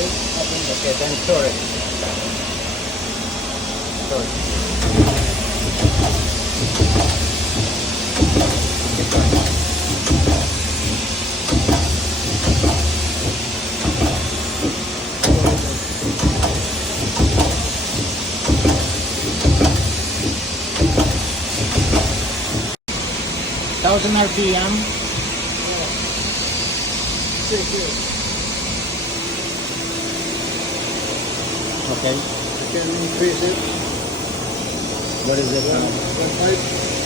Okay, then sorry. Sorry. 1000 RPM. Okay. I can increase it. What is it now? 1.5.